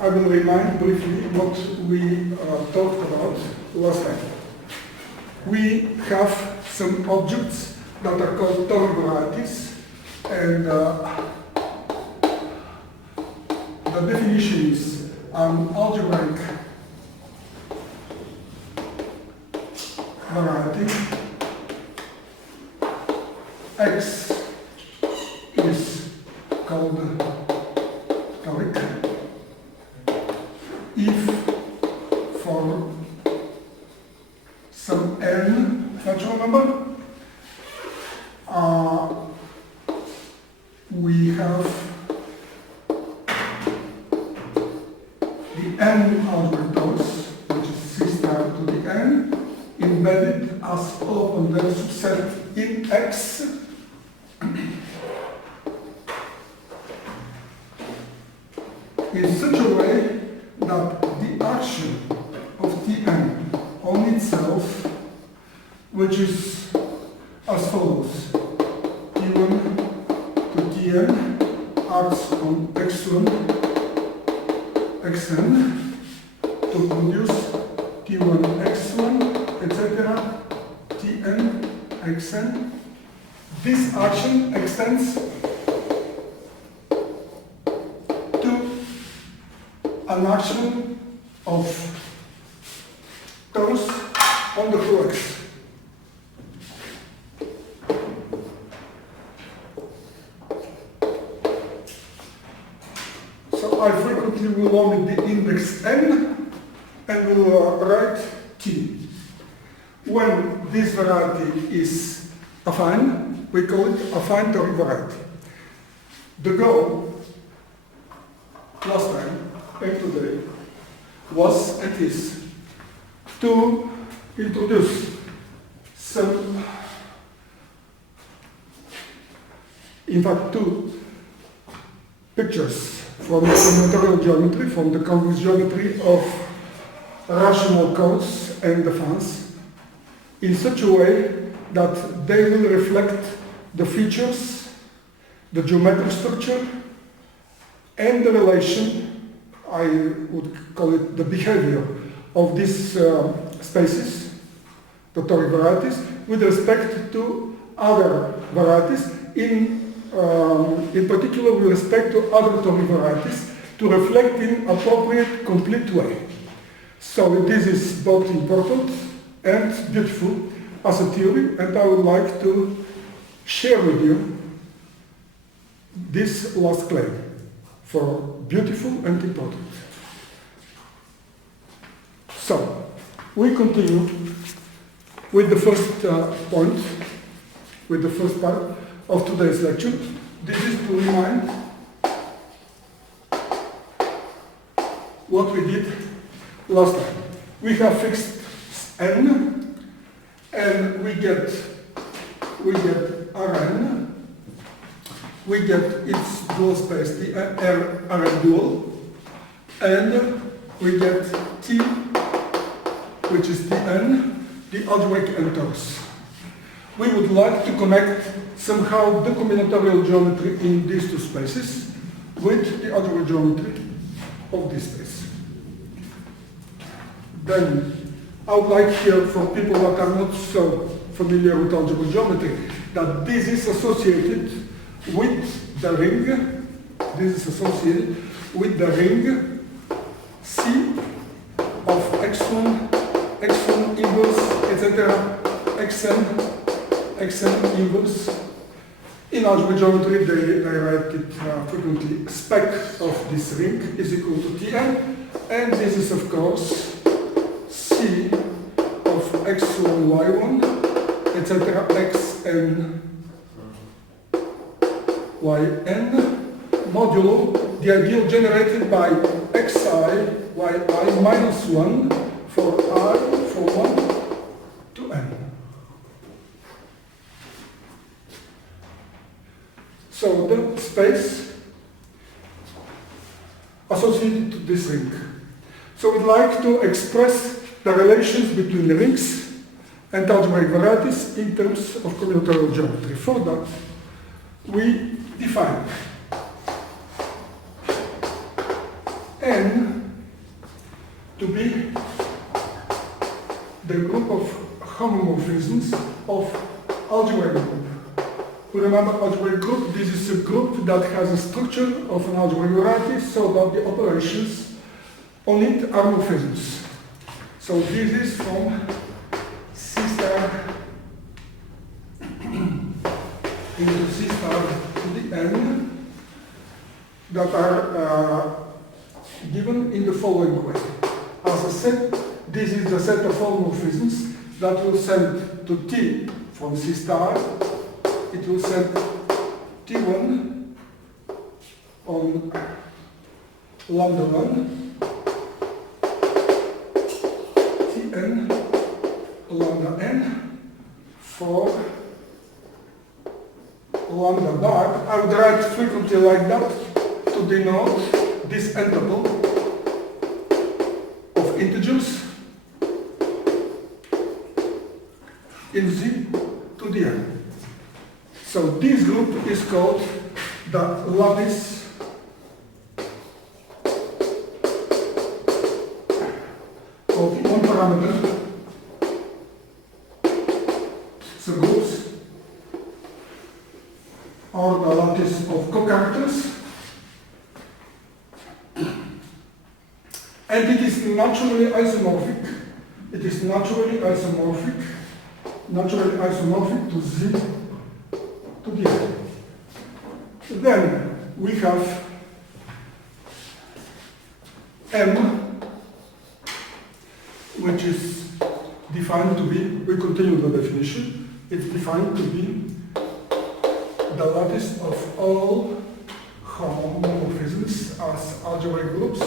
I will remind briefly what we talked about last time. We have some objects that are called toric varieties, and the definition is an algebraic variety. X is called toric if for some n natural number we have the n algebraic terms, which is 6 times to the n, embedded as open the subset in X in such a way that the action of Tn on itself, which is as follows: T1 to Tn acts on X1, Xn to produce T1 X1, etc., Tn Xn. This action extends to an action of terms on the whole X. So I frequently will omit the index n and will write T. When this variety is affine, we call it affine toric variety. The goal last time and today was and is to introduce some, in fact, two pictures from combinatorial geometry, from the convex geometry of rational codes and defines, in such a way that they will reflect the features, the geometric structure, and the relation, I would call it the behavior of these spaces, the toric varieties, with respect to other varieties, in particular with respect to other toric varieties, to reflect in appropriate, complete way. So this is both important and beautiful as a theory, and I would like to share with you this last claim for beautiful and important. So, we continue with the first point, with the first part of today's lecture. This is to remind what we did last time. We have fixed n, and we get Rn, we get its dual space, the Rn dual, and we get T, which is Tn, the algebraic enters. We would like to connect somehow the combinatorial geometry in these two spaces with the algebraic geometry of this space. Then I would like here, for people that are not so familiar with algebraic geometry, that this is associated with the ring, C of x1, x1 inverse, etc., xn inverse. In algebraic geometry, they write it frequently. Spec of this ring is equal to Tn, and this is, of course, C of x1, y1, etc., xn, yn, modulo the ideal generated by xi, yi minus 1 for I for 1 to n. So the space associated to this ring. So we'd like to express the relations between the rings and algebraic varieties in terms of combinatorial geometry. For that, we define N to be the group of homomorphisms of algebraic group. Remember, algebraic group, this is a group that has a structure of an algebraic variety, so that the operations on it are morphisms. So this is from C star into C star to the N that are given in the following way. As a set, this is the set of all morphisms that will send to T from C star. It will send T1 on lambda 1, Tn lambda n for lambda bar. I would write frequently like that to denote this n tuple of integers in Z to the n. So this group is called the lattice of one parameter subgroups, or the lattice of cocharacters, and it is naturally isomorphic. It is naturally isomorphic to Z to the end. Then we have M, which is defined to be, we continue the definition, it's defined to be the lattice of all homomorphisms as algebraic groups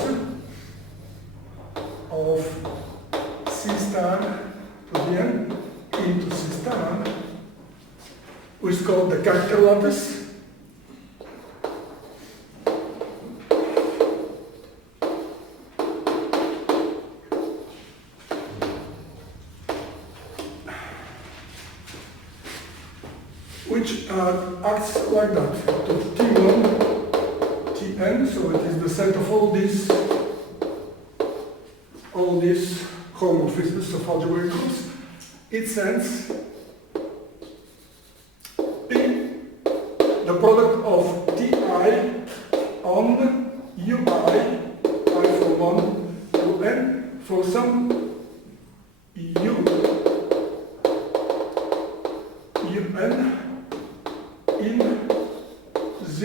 of C star to the n into C star, which is called the character lattice. Which acts like that. To T1, Tn, so it is the set of all these homomorphisms of algebraic groups. It sends P, the product of Ti on Ui, I for 1 to n, for some U, Un in Z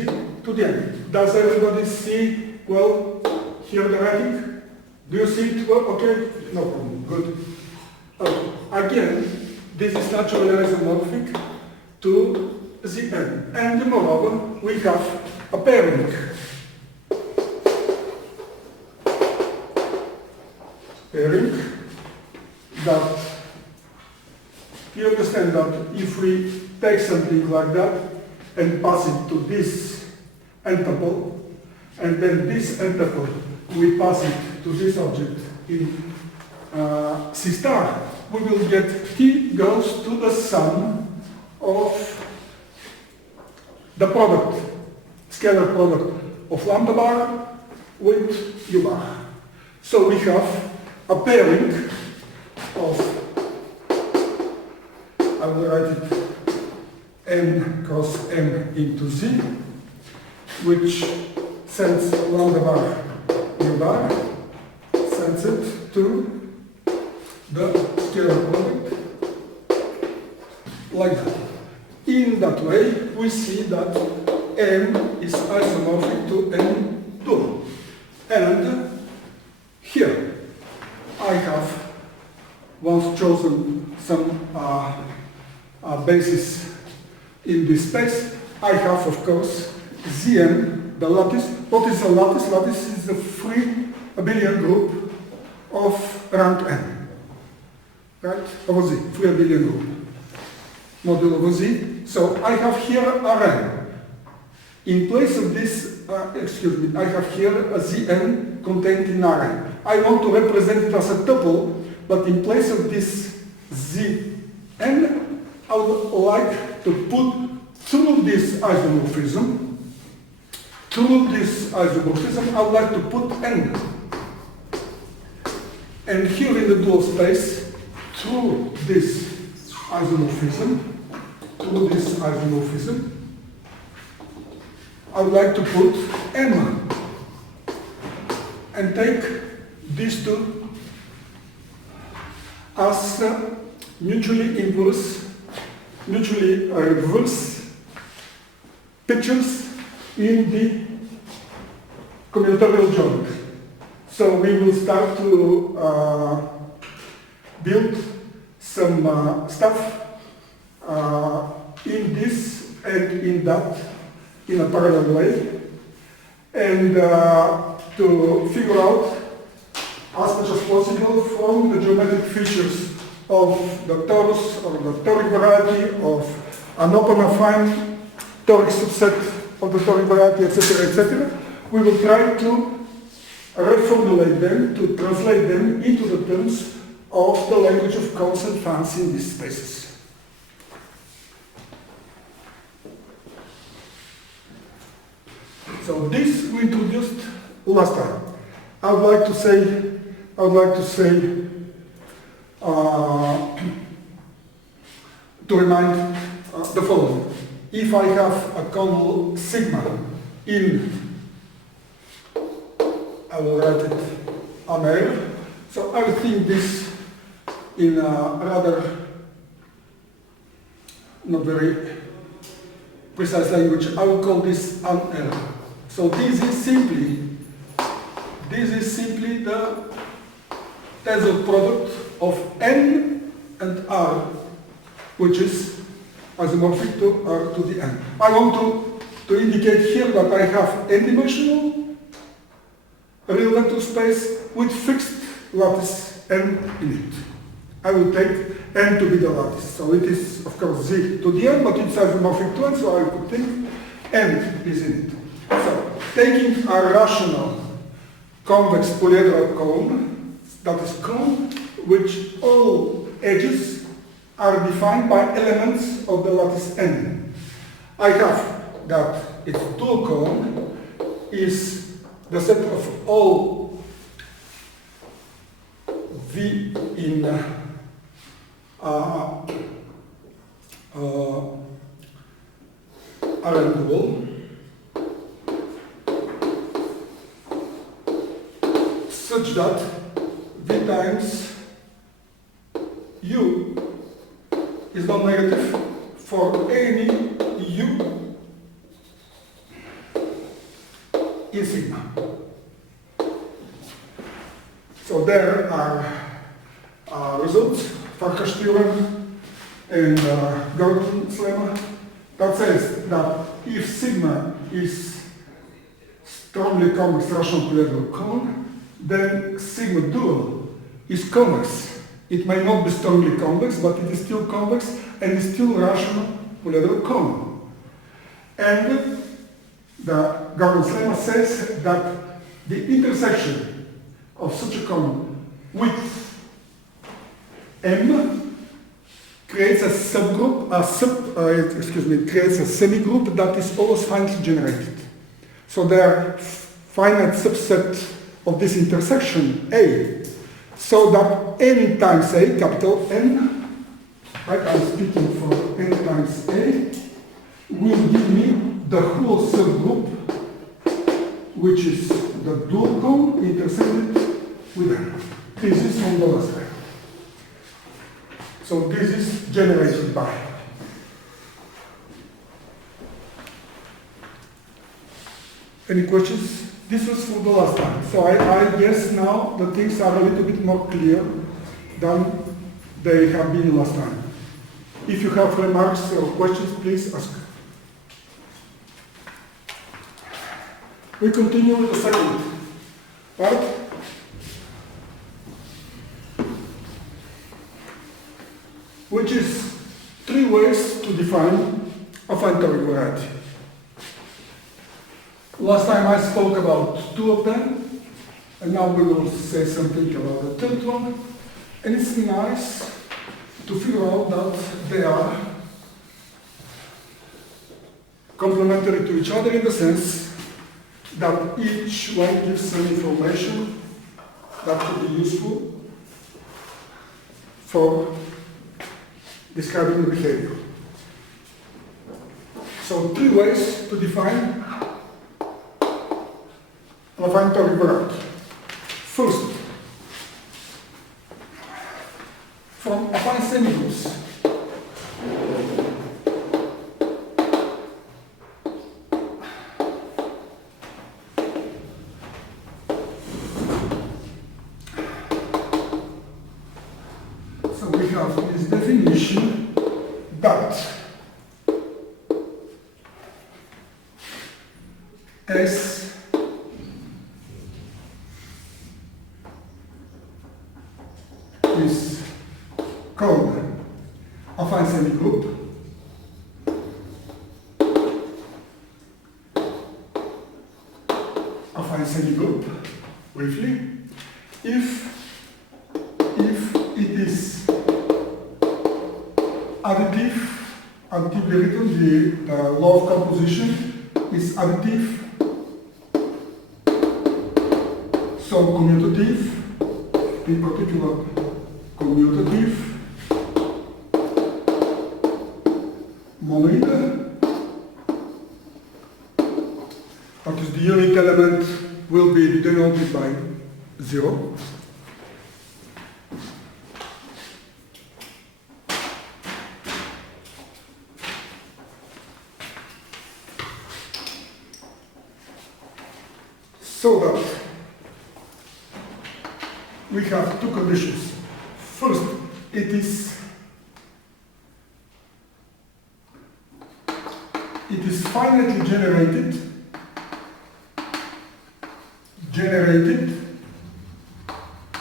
to the n. Does everybody see well here the writing? Do you see it well? Okay, no problem, good. Again, this is naturally isomorphic to Zn. And moreover, we have a pairing. Pairing that you understand that if we take something like that and pass it to this n tuple, and then this n tuple we pass it to this object in C star, we will get T goes to the sum of the product, scalar product of lambda bar with U bar. So we have a pairing of, I will write it n cross m into Z, which sends lambda bar U bar, sends it to the scalar product like that. In that way, we see that M is isomorphic to N2. And here, I have once chosen some basis in this space. I have, of course, Zn, the lattice. What is a lattice? Lattice is a free abelian group of rank n. Right? Over Z, free abelian group. Module over Z. So I have here a Rn. In place of this, I have here a Zn contained in Rn. I want to represent it as a tuple, but in place of this Zn, I would like to put through this isomorphism through this isomorphism, I would like to put n. And here in the dual space, through this isomorphism, I would like to put m and take these two as mutually reverse pictures in the combinatorial geometry. So we will start to build some stuff in this and in that in a parallel way, and to figure out as much as possible from the geometric features of the torus or the toric variety of an open affine toric subset of the toric variety, etc., we will try to reformulate them, to translate them into the terms of the language of cones and fans in these spaces. So this we introduced last time. I would like to say to remind the following. If I have a conval sigma in, I will write it Amer. So I will think this in a rather not very precise language. I will call this an error. So this is simply the tensor product of n and r, which is isomorphic to r to the n. I want to indicate here that I have n-dimensional real vector space with fixed lattice n in it. I will take n to be the lattice. So it is, of course, z to the n, but it's isomorphic to n, so I could think n is in it. So, taking a rational convex polyhedral cone, that is cone which all edges are defined by elements of the lattice n. I have that its dual cone is the set of all v in Rn dual, such that v times u is non-negative for any u in sigma. So there are results, Farkas theorem and Gordon's lemma, that says that if sigma is strongly convex rational polyhedral cone, then sigma dual is convex. It may not be strongly convex, but it is still convex and is still rational polyhedral cone. And the Gordon's lemma says that the intersection of such a cone with M creates a subgroup, creates a semigroup that is always finitely generated. So there are finite subset of this intersection A, so that n times A, capital N, right, I'm speaking for n times A, will give me the whole subgroup, which is the dual cone intersected with N. This is from the last time. So this is generated by. Any questions? This was for the last time. So I guess now the things are a little bit more clear than they have been last time. If you have remarks or questions, please ask. We continue with the second part. Which is 3 ways to define a fine toric variety. Last time I spoke about 2 of them, and now we will say something about the third one. And it's nice to figure out that they are complementary to each other in the sense that each one gives some information that could be useful for describing the behavior. So 3 ways to define an affine toric variety. First, from affine semigroups. So we have this definition that S is called affine semigroup briefly if it is additively written, the law of composition is additive, so commutative, in particular commutative, monoid, that is the unit element will be denoted by 0. So that we have 2 conditions. First, it is finitely generated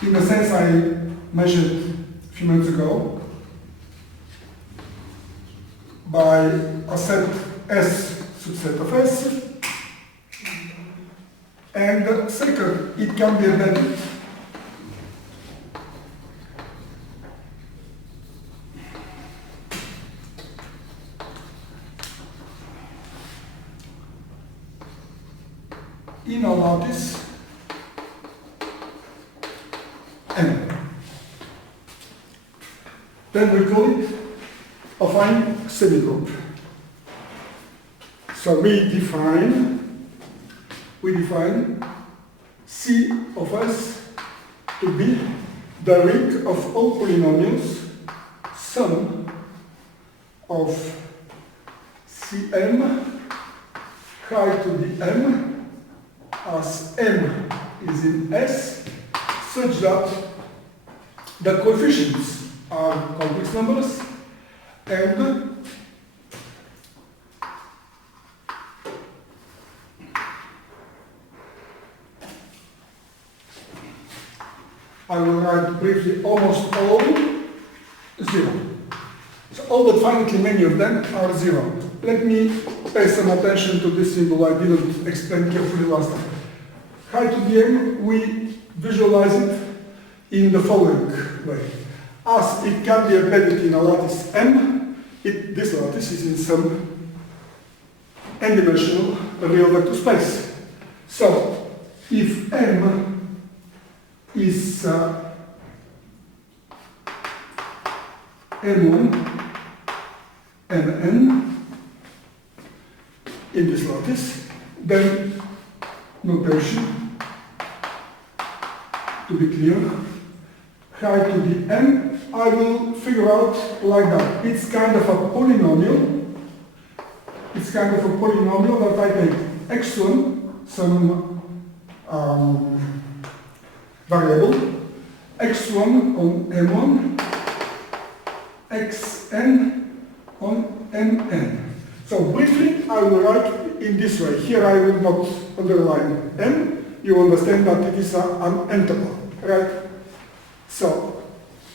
in the sense I mentioned a few minutes ago by a set S subset of S. And second, it can be embedded in a lattice M. Then we call it affine semigroup. So we define C of S to be the ring of all polynomials, sum of Cm high to the M, as M is in S, such that the coefficients are complex numbers and I will write briefly almost all 0. So all but finitely many of them are 0. Let me pay some attention to this symbol I didn't explain carefully last time. High to the M, we visualize it in the following way. As it can be embedded in a lattice M, this lattice is in some n-dimensional real vector space. So if M is M1 and N in this lattice, then notation, to be clear, high to the N, I will figure out like that. It's kind of a polynomial. It's kind of a polynomial that I take x1, some variable, x1 on M1, xn on Mn. So briefly, I will write in this way. Here I will not underline n. You understand that it is an n-tuple, right? So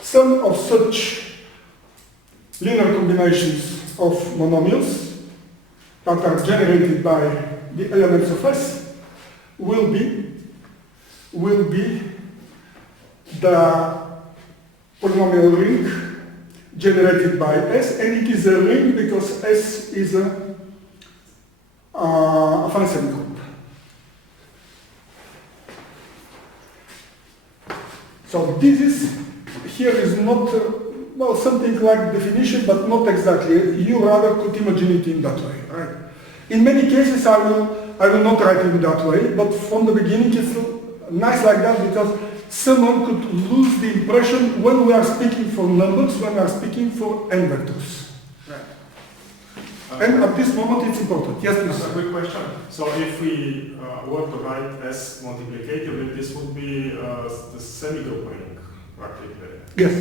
sum of such linear combinations of monomials that are generated by the elements of S will be the polynomial ring generated by S, and it is a ring because S is a affine semigroup. So this is, here is not, well, something like definition, but not exactly. You rather could imagine it in that way, right? In many cases, I will not write it that way, but from the beginning, it's nice like that because someone could lose the impression when we are speaking for numbers, when we are speaking for n vectors. And at this moment, it's important. Yes, please. A quick question. So if we were to write S multiplicatively, this would be the semi-grouping practically. Yes,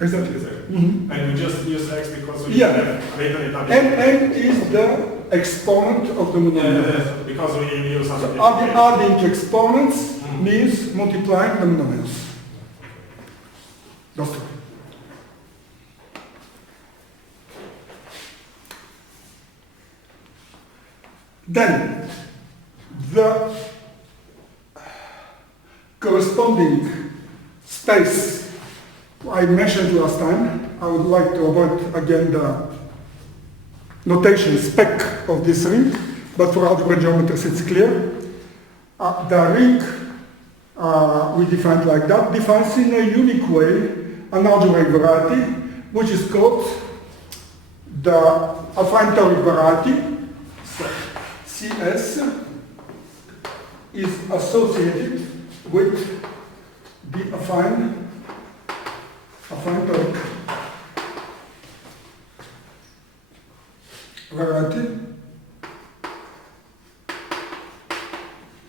exactly. And we just use X because we have written it up. N is the exponent of the monomial. Because we use adding exponents means multiplying the monomials. That's right. Then, the corresponding space I mentioned last time, I would like to avoid again the notation spec of this ring, but for algebra geometers it's clear. The ring we defined like that defines in a unique way an algebraic variety, which is called the affine toric variety. So, CS is associated with the affine toric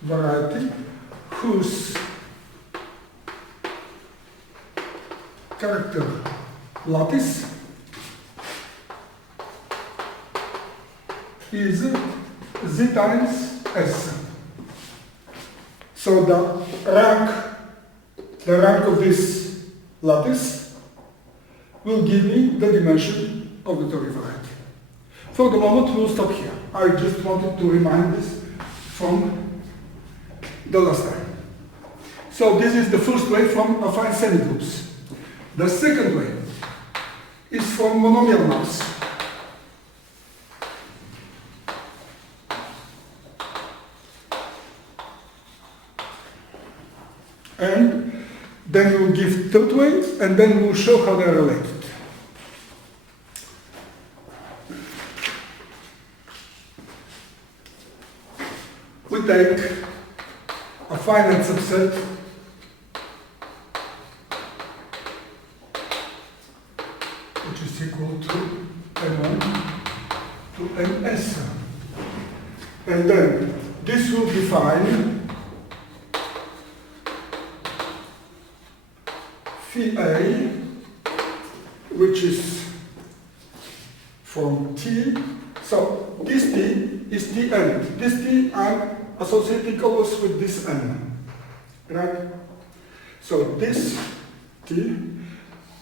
variety whose character lattice is Z times S. So the rank of this lattice will give me the dimension of the toric variety. For the moment, we'll stop here. I just wanted to remind this from the last time. So this is the first way from affine semigroups. The second way is from monomial maps. And then we'll give third ways, and then we'll show how they're related. We take a finite subset which is equal to n1 to ns. And then this will define phi A, which is from T. So this T is Tn. This T I'm associating always with this n, right? So this T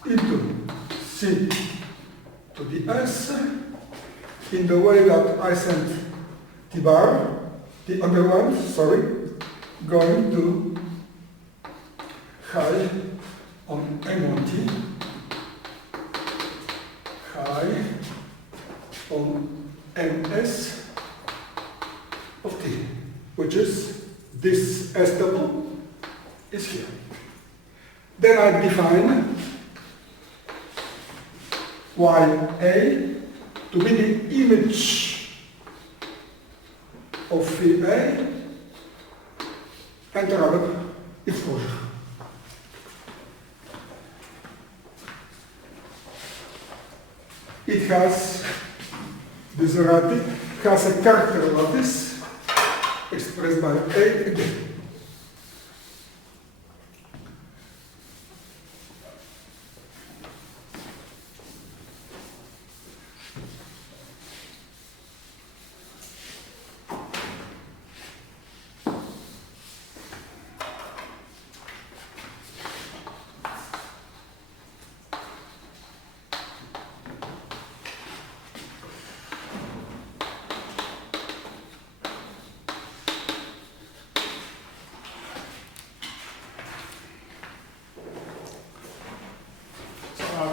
into C to the S in the way that I sent T bar, the other one, going to high on M1T, high on MS of T, which is this S double is here. Then I define YA to be the image of phi A and rather exposure. It has, this variety has a character lattice expressed by A again.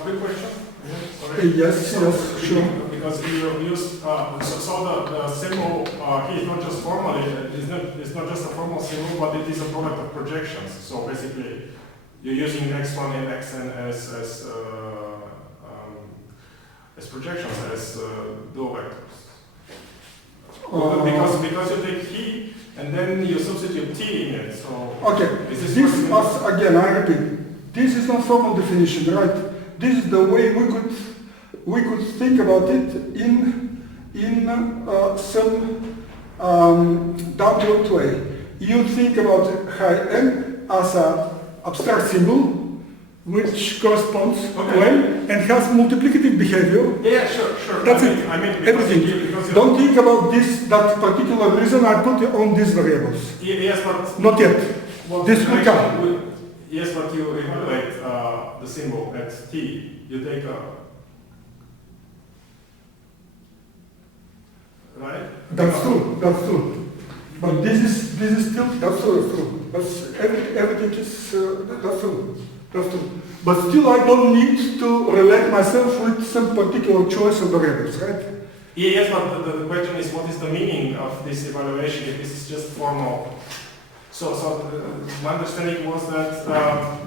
Quick question. Yes, sure. Because you used so the symbol here is not just formally it's not just a formal symbol, but it is a product of projections. So basically, you're using x1 and xn as projections, as dual vectors. Because you take t and then you substitute t in it. So okay, is this again, I repeat, this is not formal definition, right? This is the way we could think about it in some down-to-earth way. You think about high m as an abstract symbol which corresponds to n and has multiplicative behavior. Yeah, sure. That's it. I mean everything. Don't think about that particular reason I put on these variables. Yes, but not yet. This will come. Yes, but you evaluate the symbol at t. You take a right. That's true. But this is still that's true. Everything is that's true. But still, I don't need to relate myself with some particular choice of variables, right? Yes, but the question is, what is the meaning of this evaluation if this is just formal? So my understanding was that, that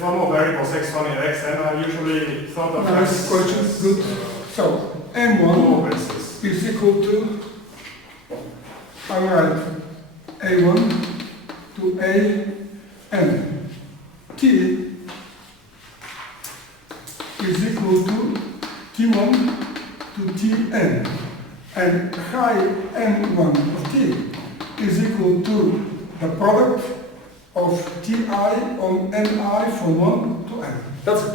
formal variables x1 and xn are usually thought of as questions. Good. So m1 is equal to, I write a1 to a n. T is equal to T1 to Tn, and high n1 of T is equal to the product of Ti on Ni from 1 to n. That's it.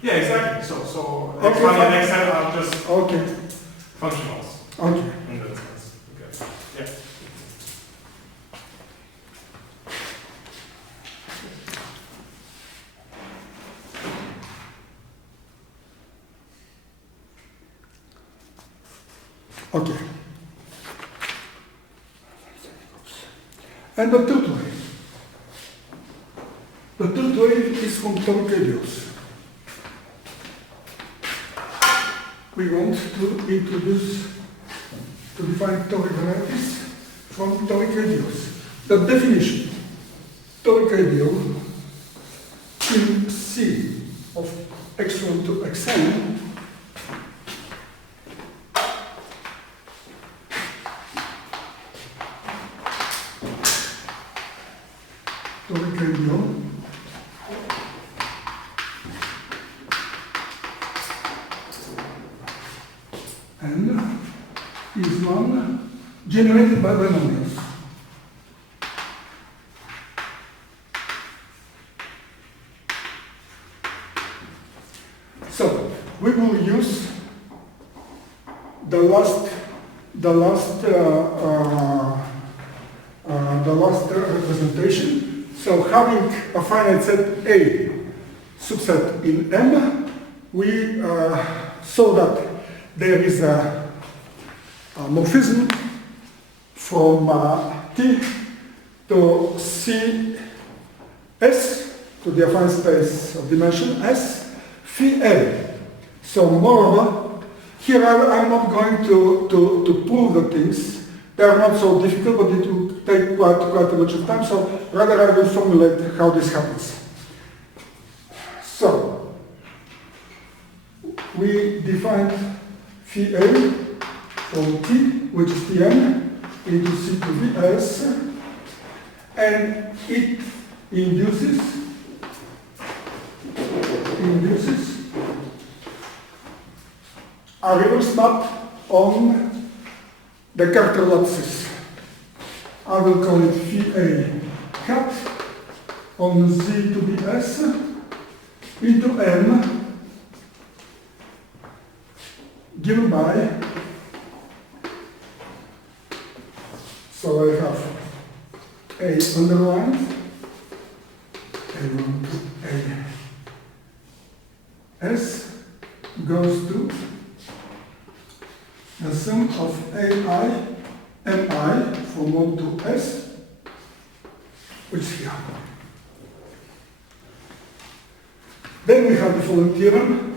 Yeah, exactly. So x1 and xn are just functionals. Okay. In that sense. Okay. Yeah. Okay. And the third way. The third way is from toric radials. We want to define toric varieties from toric radials. The definition, toric radial in C of x1 to xn toric radial and is one generated by binomials. So we will use the last representation. So having a finite set A subset in M, we saw that there is a morphism from T to C S to the affine space of dimension S phi L. So moreover, here I'm not going to prove the things. They are not so difficult, but it will take quite a much of time. So rather I will formulate how this happens. So we defined phi A from T, which is Tn, into C to Vs, and it induces a reverse map on the character lattices. I will call it phi A cat on Z to Bs into M given by, so I have A underlined, A1 to A S goes to the sum of AI, MI from 1 to S, which is here. Then we have the following theorem.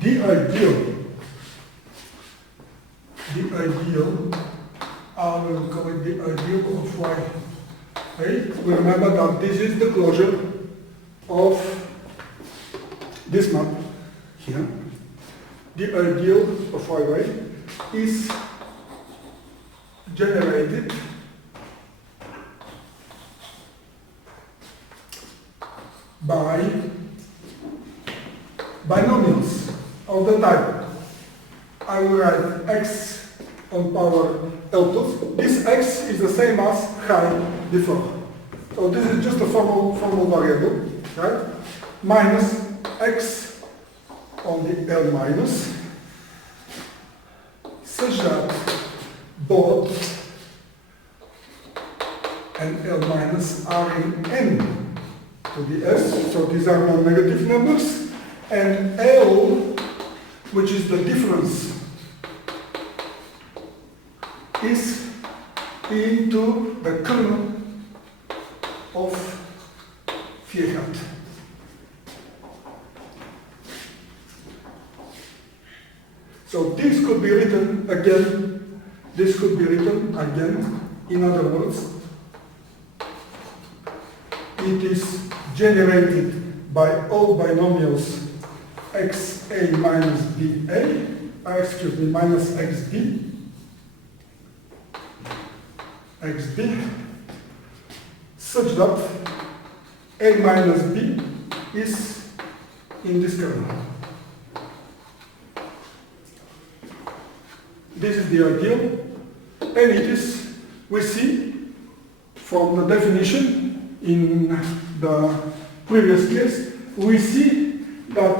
the ideal, I will call it the ideal of y. Okay? Remember that this is the closure of this map here. The ideal of y is generated by binomials of the type. I will write x on power L plus. This x is the same as high before. So this is just a formal variable, right? Minus x on the L minus, such that both and L minus are in n to the s, so these are non-negative numbers, and L, which is the difference, is into the kernel of phi hat. So this could be written again, in other words, it is generated by all binomials xa minus ba, minus xb, such that a minus b is in this kernel. This is the ideal, and it is, we see from the definition in the previous case, we see that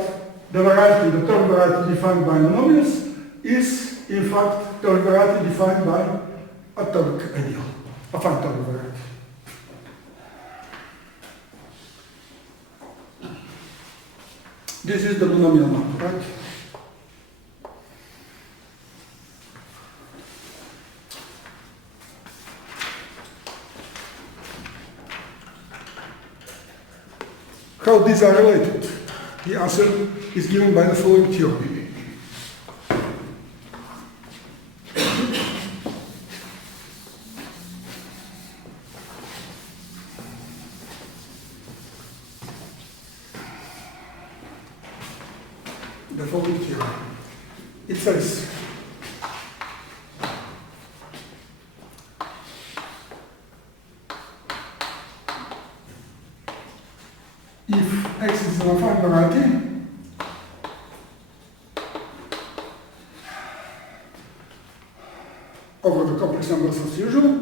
the variety, the term variety defined by monomials, is in fact term variety defined by a toric ideal, a fine term variety. This is the monomial map, right? How these are related? The answer is given by the following theorem. The following theorem. It says if x is an affine variety, over the complex numbers as usual,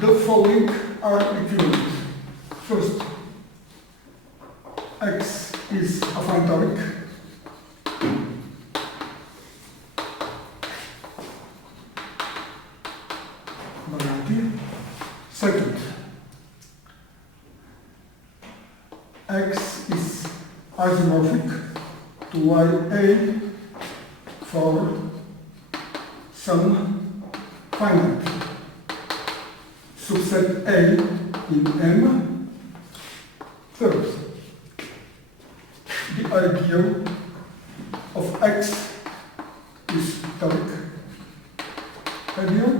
the following are equivalent. First, x is affine toric. Variety. Second, x is isomorphic to ya for some finite subset A in M. Third, the ideal of x is toric ideal.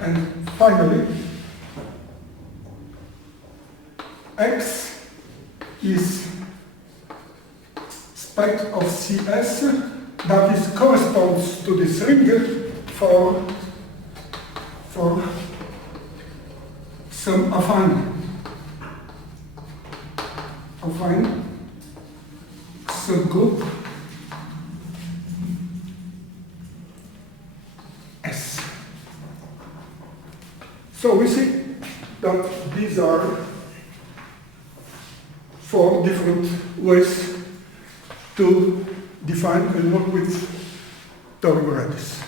And finally, x is spec of CS that is corresponds to this ring for some affine subgroup S. So we see that these are four different ways to define and work with toric varieties.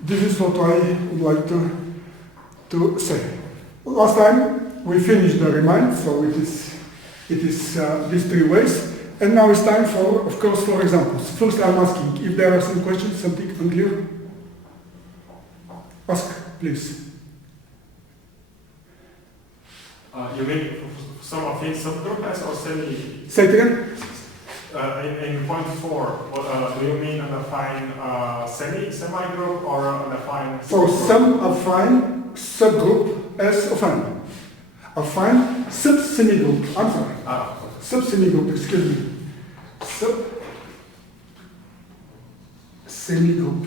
This is what I would like to say. Last time we finished the remind, so it is these three ways. And now it's time for, of course, for examples. First, I'm asking if there are some questions, something unclear. Ask, please. You mean sum of each subgroup S or semi? Say it again? In point 4, do you mean undefined semi-group or undefined? For some affine subgroup S affine. Affine sub-semigroup. I'm sorry. Sub-semigroup, excuse me. Sub-semigroup.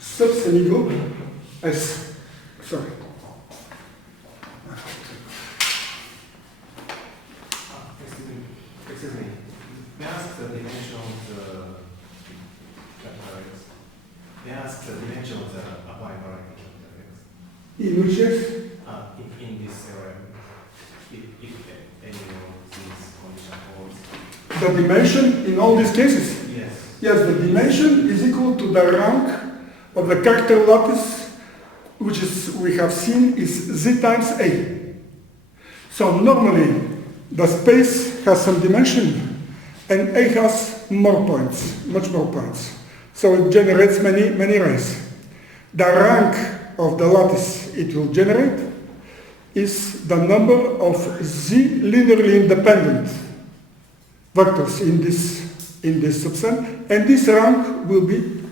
Sub-semigroup S. Sorry. Excuse me. May I ask the dimension of the vectors? May I ask the dimension of the affine variety vectors? In which case? In this theorem, if any of these conditions holds. The dimension in all these cases? Yes. Yes, the dimension is equal to the rank of the character lattice, which is we have seen is Z times A. So normally the space has some dimension and A has more points, much more points. So it generates many rays. The rank of the lattice it will generate is the number of Z linearly independent vectors in this subset, and this rank will be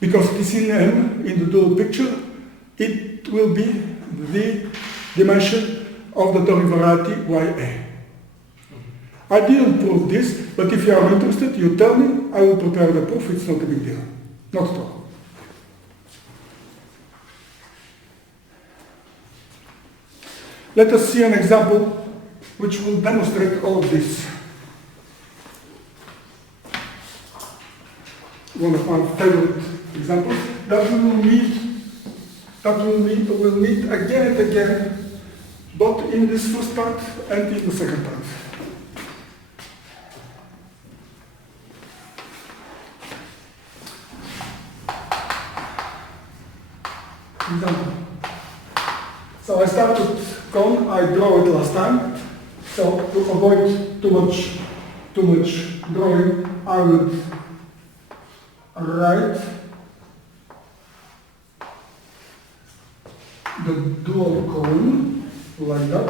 because it is in M in the dual picture, it will be the dimension of the toric variety YA. I didn't prove this, but if you are interested, you tell me, I will prepare the proof, it's not a big deal. Not at all. Let us see an example which will demonstrate all of this. One of my favorite examples that we will meet again and again, both in this first part and in the second part. Example. So I start with cone, I draw it last time. So to avoid too much drawing, I would write the dual cone like that.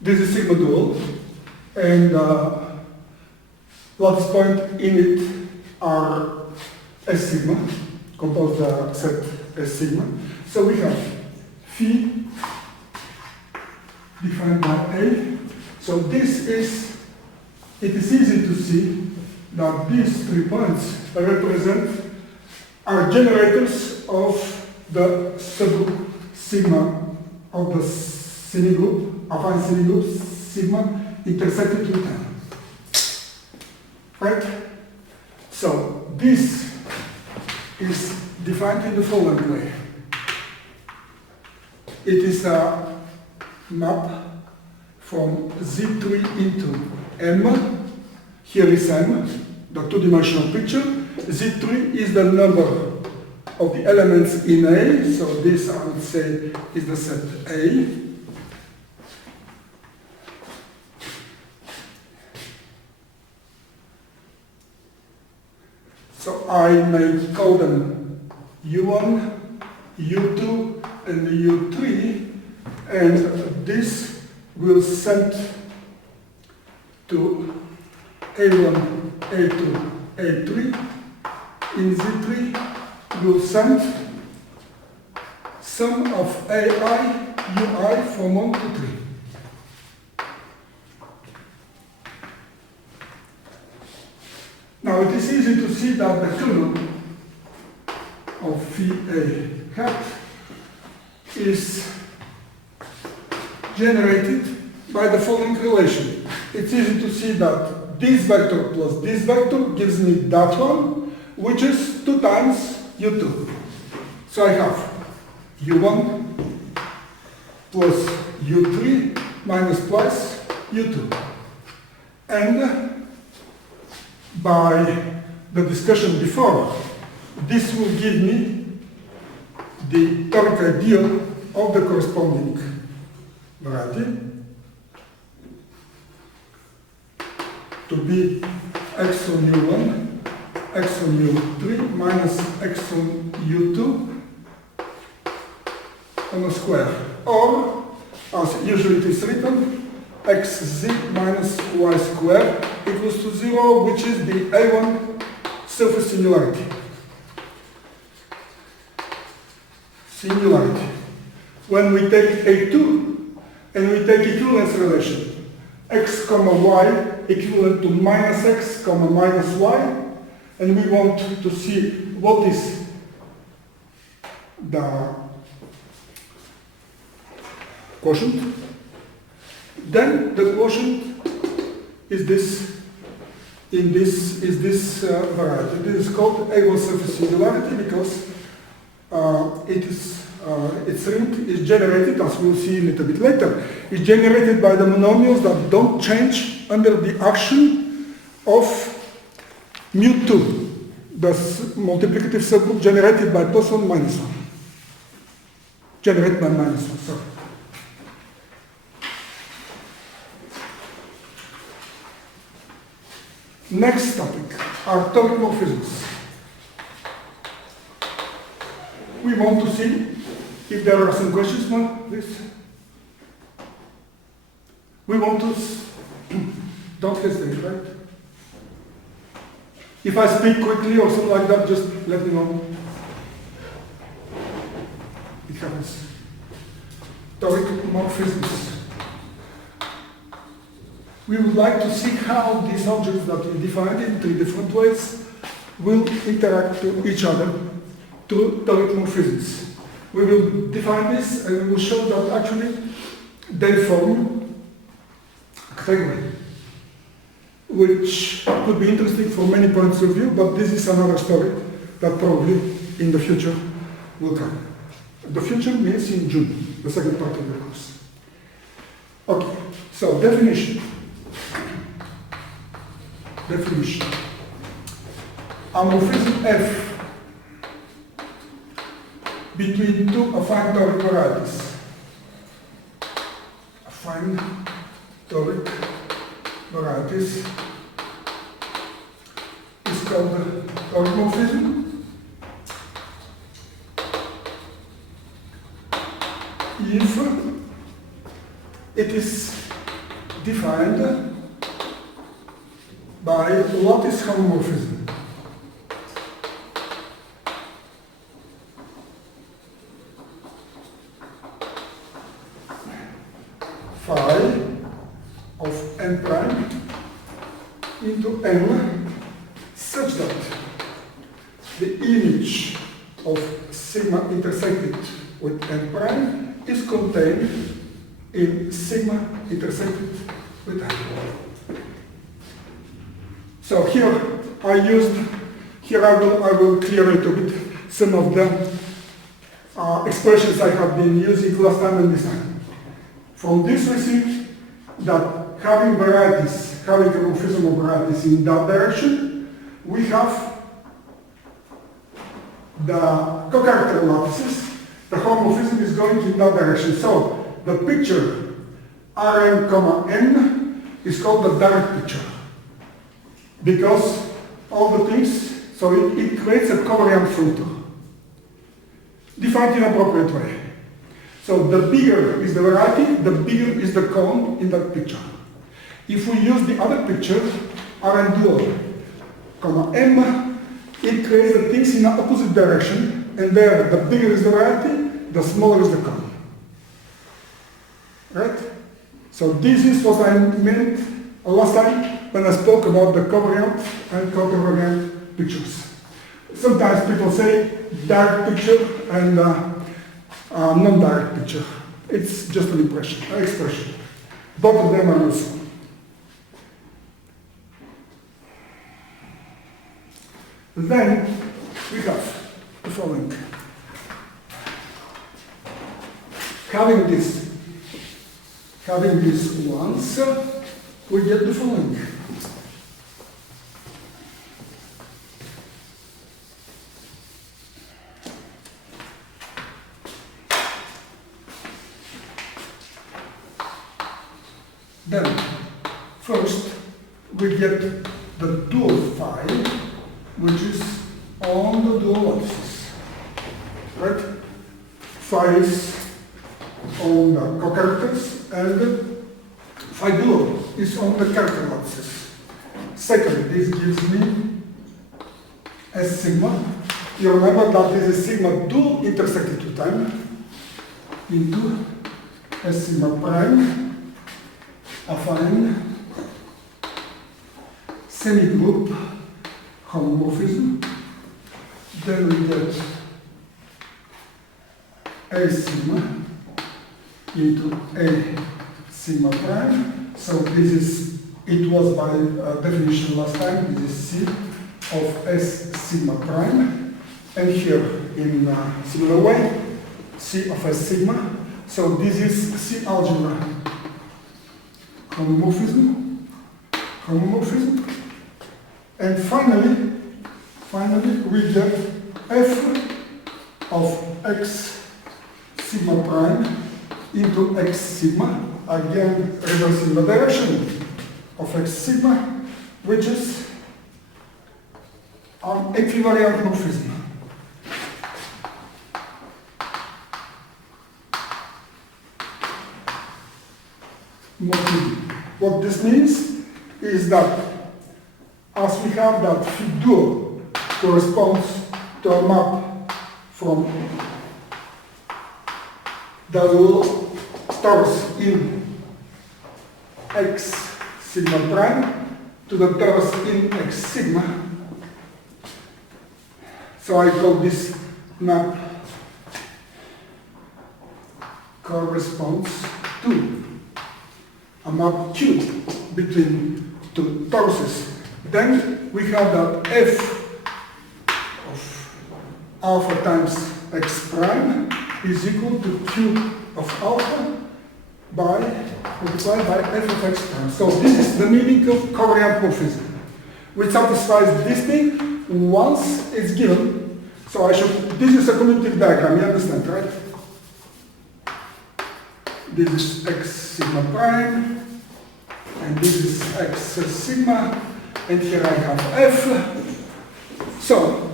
This is sigma dual, and lattice point in it are S sigma, compose the set S sigma. So we have phi defined by A. So this is, it is easy to see that these 3 points are generators of the subgroup sigma of the semigroup, affine semigroup sigma intersected with M. Right? So this is defined in the following way. It is a map from Z3 into M. Here is M, the two-dimensional picture. Z3 is the number of the elements in A, so this I would say is the set A. So I may call them U1, U2, and U3, and this will send to A1, A2, A3. In Z3 will send sum of AI, UI from 1 to 3. Now it is easy to see that the kernel of phi A hat is generated by the following relation. It's easy to see that this vector plus this vector gives me that one, which is 2 times U2. So I have U1 plus U3 minus twice U2. And by the discussion before, this will give me the toric ideal of the corresponding variety. to be x on u1, x on u3 minus x on u2 on a square. Or, as usually it is written, xz minus y squared equals to 0, which is the A1 surface singularity. Singularity. When we take A2 and we take equivalence relation, x comma y equivalent to minus x comma minus y, and we want to see what is the quotient, then the quotient is this variety. This is called A1 surface singularity because its ring is generated, as we'll see a little bit later, is generated by the monomials that don't change under the action of mu2, the multiplicative subgroup generated by +1 minus 1. Generated by minus 1, sorry. Next topic are toric morphisms. We want to see if there are some questions now, please. We want to, don't hesitate, right? If I speak quickly or something like that, just let me know. It happens. Toric morphisms. We would like to see how these objects that we defined in 3 different ways will interact to each other through toric morphisms. We will define this and we will show that actually they form a category, which could be interesting from many points of view, but this is another story that probably in the future will come. The future means in June, the second part of the course. Okay, so definition. Definition. A morphism F between two affine toric varieties. Affine toric varieties is called the toric morphism if it is defined by lattice homomorphism. Phi of n prime into n such that the image of sigma intersected with n prime is contained in sigma intersected with n. So here I will clear a little bit some of the expressions I have been using last time and this time. From this we see that having varieties, having a morphism of varieties in that direction, we have the co-character lattices, the homomorphism is going in that direction. So the picture Rn, n is called the direct picture. Because all the things, so it creates a covariant filter, defined in an appropriate way. So the bigger is the variety, the bigger is the cone in that picture. If we use the other picture, Rn dual, m, it creates the things in the opposite direction, and there the bigger is the variety, the smaller is the cone. Right? So this is what I meant last time when I spoke about the covariant and covariant pictures. Sometimes people say direct picture and non-direct picture. It's just an impression, an expression. Both of them are useful. Then we have the following. Having this once, we get the following. Then, first, we get the dual phi, which is on the dual lattices, right? Phi is on the co-characters and phi dual is on the character lattices. Second, this gives me S sigma. You remember that this is sigma dual intersected two times into S sigma prime affine semi-group homomorphism. Then we get A sigma into A sigma prime. So this is, it was by definition last time, this is C of S sigma prime. And here in a similar way, C of S sigma. So this is C algebra homomorphism. And finally we get F of X sigma prime into X sigma, again reversing the direction of X sigma, which is an equivariant morphism. What this means is that as we have that phi dual corresponds to a map from the torus in X sigma prime to the torus in X sigma. So I call this map corresponds to a map Q between two toruses. Then we have that F of alpha times X prime is equal to Q of alpha multiplied by F of X prime. So this is the meaning of covariant morphism, which satisfies this thing once it's given. So this is a commutative diagram, you understand, right? This is X sigma prime, and this is X sigma, and here I have F. So,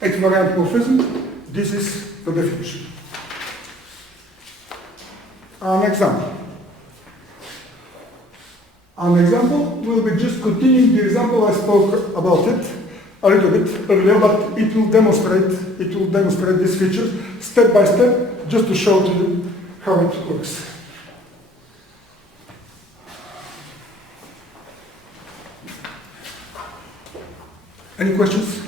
equivariant morphism, this is the definition. An example. An example will be just continuing the example. I spoke about it a little bit earlier, but it will demonstrate these features step by step, just to show to you how it works. Any questions?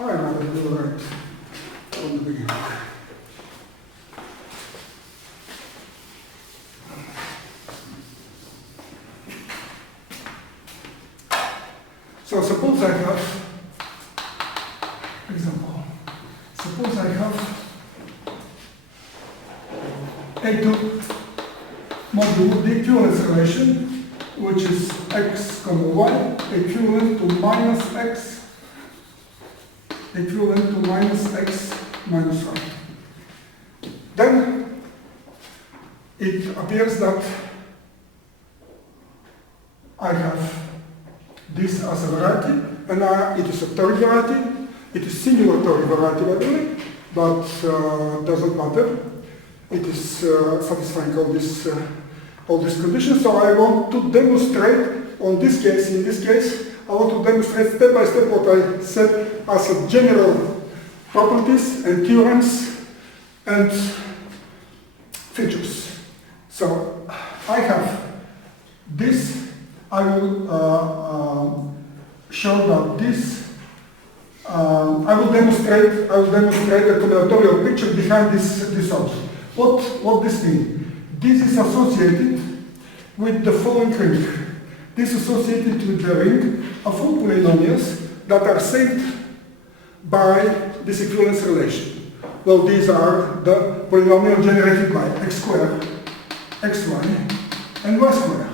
I remember you were right from the beginning. So suppose I have, example, suppose I have A2 modulo the equivalence relation, which is x comma y equivalent to minus x minus 1. Then it appears that I have this as a variety, and it is a toric variety. It is singular toric variety, by the way, but doesn't matter. It is satisfying all these conditions. So I want to demonstrate in this case, I want to demonstrate step by step what I said as a general properties and theorems and features. So I have this. I will show that this. I will demonstrate a combinatorial picture behind this object. What this means? This is associated with the following ring. This is associated with the ring of all polynomials that are saved by this equivalence relation? Well, these are the polynomial generated by x squared, xy, and y squared.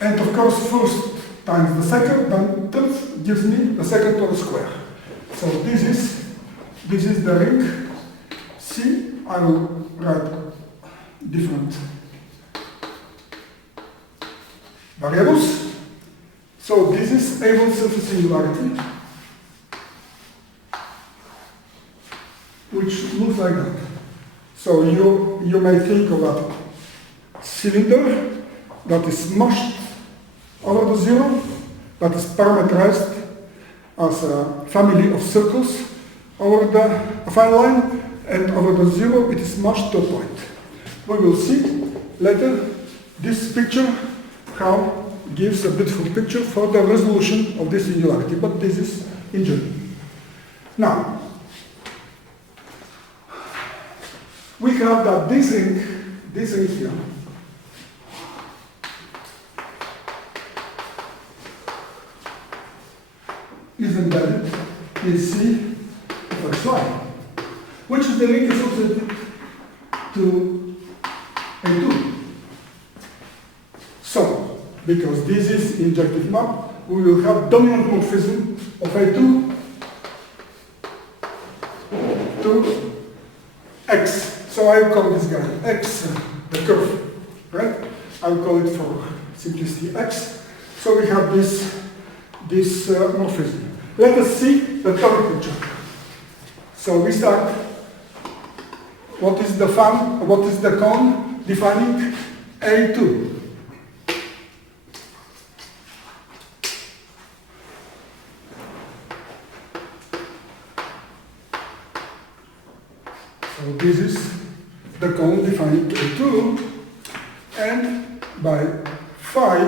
And of course, first times the second, then third gives me the second to the square. So this is the ring. C, I will write different variables. So this is Avon surface singularity, which looks like that. So you may think of a cylinder that is smashed over the zero, that is parameterized as a family of circles over the affine line, and over the zero it is smashed to a point. We will see later this picture how gives a beautiful picture for the resolution of this singularity, but this is in general. Now, we have that this ring here is embedded in C of xy, which is the ring associated to A2. So, because this is injective map, we will have dominant morphism of A2 to X. So I will call this guy X, the curve, right? I will call it for simplicity X. So we have this morphism. Let us see the toric picture. So we start. What is the cone defining A2? So this is the cone defining A2, and by phi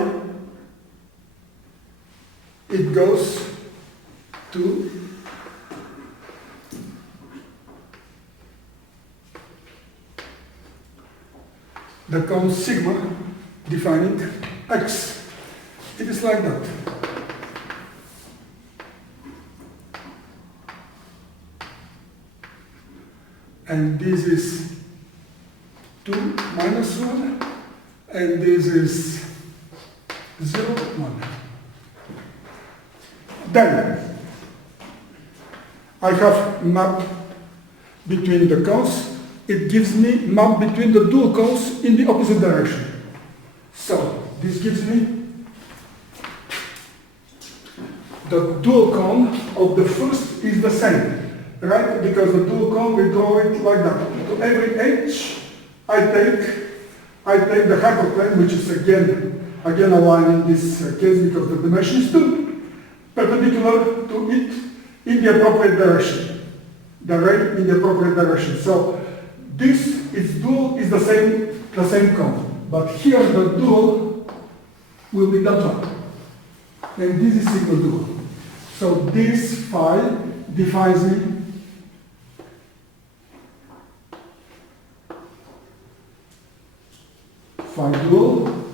it goes to the cone sigma defining X. It is like that. And this is 2 minus 1, and this is 0, 1. Then I have map between the cones. It gives me map between the dual cones in the opposite direction. So this gives me the dual cone of the first is the same, right? Because the dual cone, we draw it like that. To every h, I take the hyperplane, which is again a line in this case because the dimension is 2, perpendicular to it in the appropriate direction. The ray in the appropriate direction. So this is dual is the same cone, but here the dual will be that one, and this is sigma dual. So this phi defines me phi dual.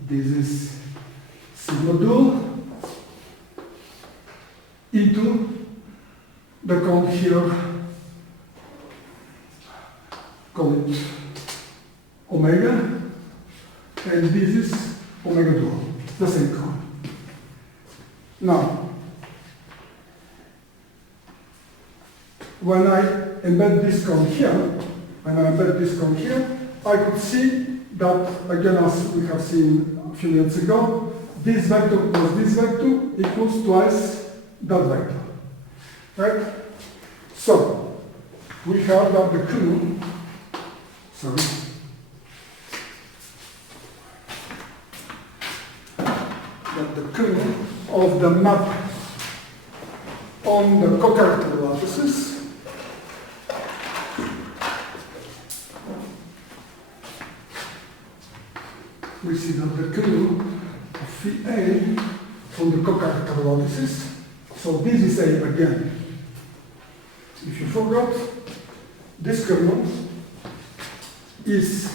This is sigma dual into the cone here, call it omega, and this is omega dual, the same cone. Now, when I embed this cone here, I could see that, again, as we have seen a few minutes ago, this vector plus this vector equals twice that vector. Right? So, we have that the cone, that the cone of the map on the co-character lattices we see that the cone of phi A on the co-character lattices. So this is A again. If you forgot, this kernel is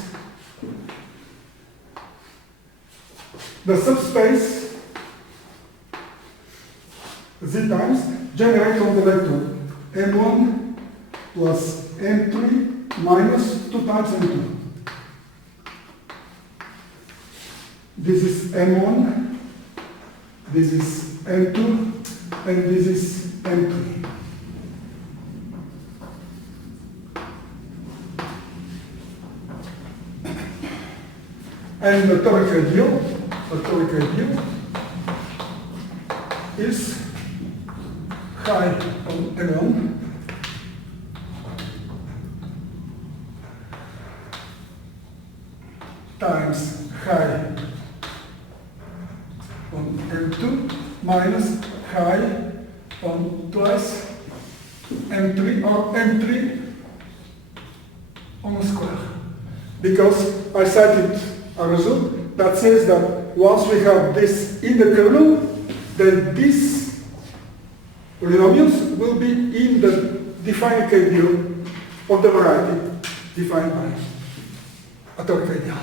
the subspace z times generate on the vector m1 plus m3 minus 2 times m2. This is m1, this is m2, and this is m3. And the toric ideal is high on M1 times high on M2 minus high on twice M3 or M3 on a square. Because I cited a result that says that once we have this in the kernel, then these polynomials will be in the defined ideal of the variety defined by a toric ideal.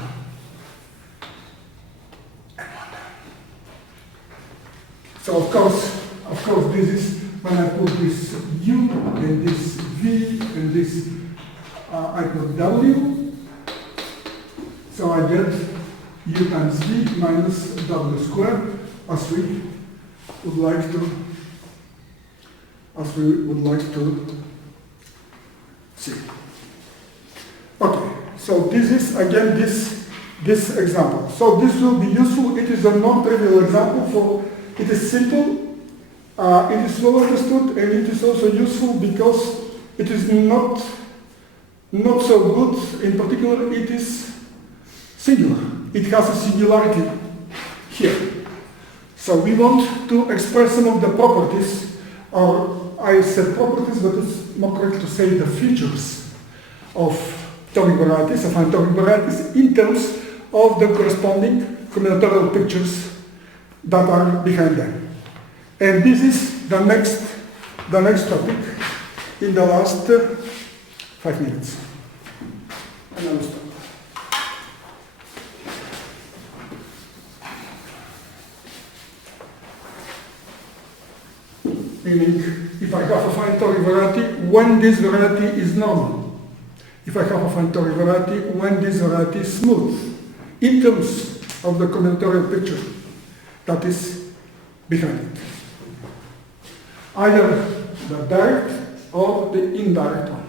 So of course, this is when I put this u and this v and this I put w. So I get u times v minus w squared, as we would like to see. Okay, so this is again this example. So this will be useful. It is a non-trivial example. For it is simple, it is well understood, and it is also useful because it is not so good. In particular, it is singular. It has a singularity here. So we want to express some of the properties, or I said properties, but it's more correct to say the features of toric varieties, of toric varieties, in terms of the corresponding combinatorial pictures that are behind them. And this is the next topic in the last 5 minutes. And I will stop. Meaning, if I have a fine toric variety, when this variety is normal. If I have a fine toric variety, when this variety is smooth, in terms of the combinatorial picture that is behind it. Either the direct or the indirect one.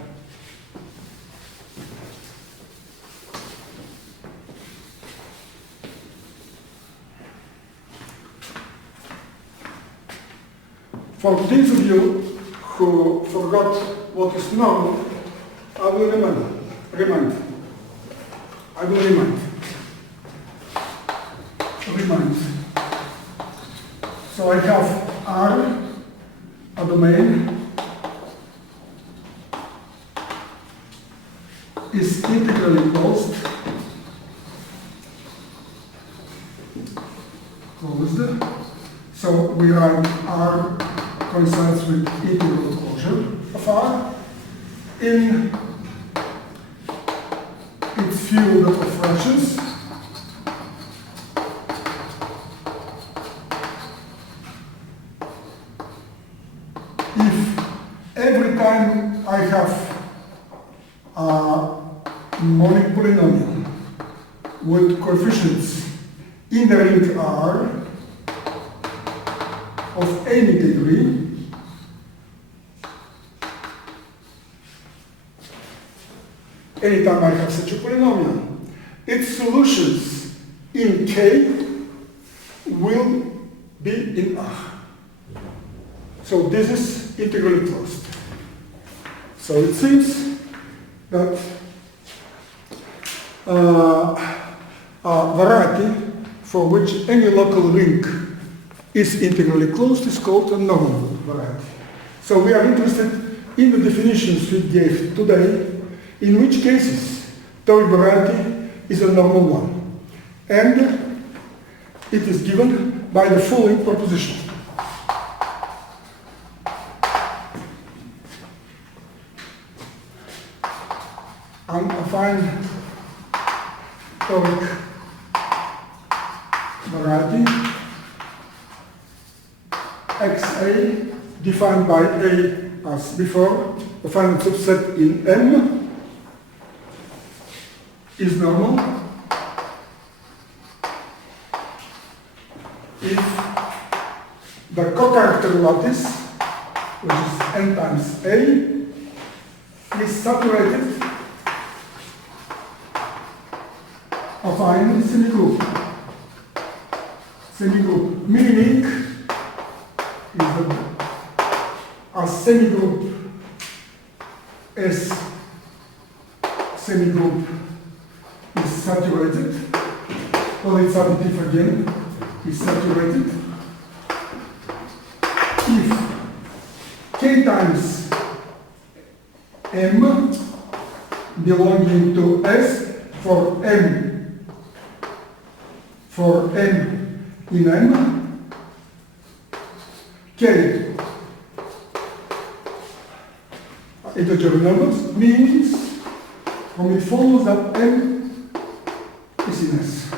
For those of you who forgot what is normal, I will remind. So I have R, a domain, is integrally closed. So we write R coincides with integral closure of R in its field of fractions. If every time I have a monic polynomial with coefficients in the ring R of any degree, anytime I have such a polynomial, its solutions in K will be in R. So this is integrally closed. So it seems that a variety for which any local ring is integrally closed is called a normal variety. So we are interested in the definitions we gave today, in which cases toric variety is a normal one. And it is given by the following proposition. Unaffine toric variety XA defined by A as before, a finite subset in M is normal if the co-character lattice, which is n times A, is saturated affine semigroup. Semigroup meaning is that a semigroup S semigroup is saturated, well, it's additive again, is saturated if K times M belonging to S for M in M, K integer numbers means from it follows that M is in S.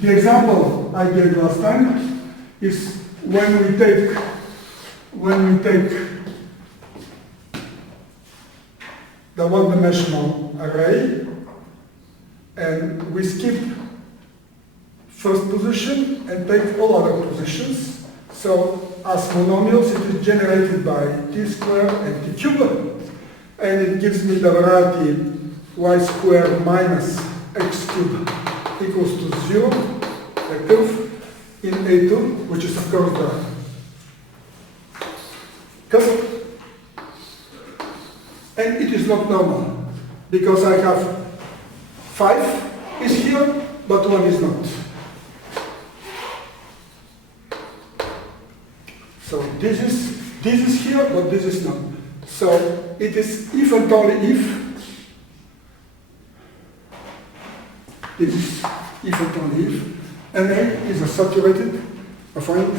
The example I gave last time is when we take the one-dimensional array and we skip first position and take all other positions. So as monomials, it is generated by t squared and t cubed, and it gives me the variety y squared minus x cubed equals to 0, a curve in A2, which is of course the curve. And it is not normal, because I have 5 is here, but 1 is not. So this is here, but this is not. So it is if and only if. This is if and only if. And A is a saturated affine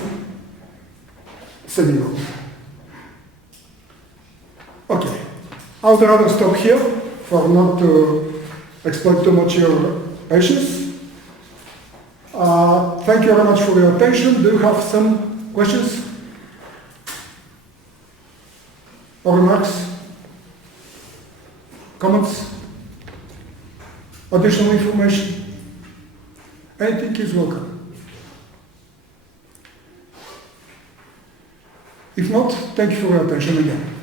semigroup. Okay. I'll rather stop here for not to exploit too much your patience. Thank you very much for your attention. Do you have some questions or remarks, comments, additional information? Anything is welcome. If not, thank you for your attention again.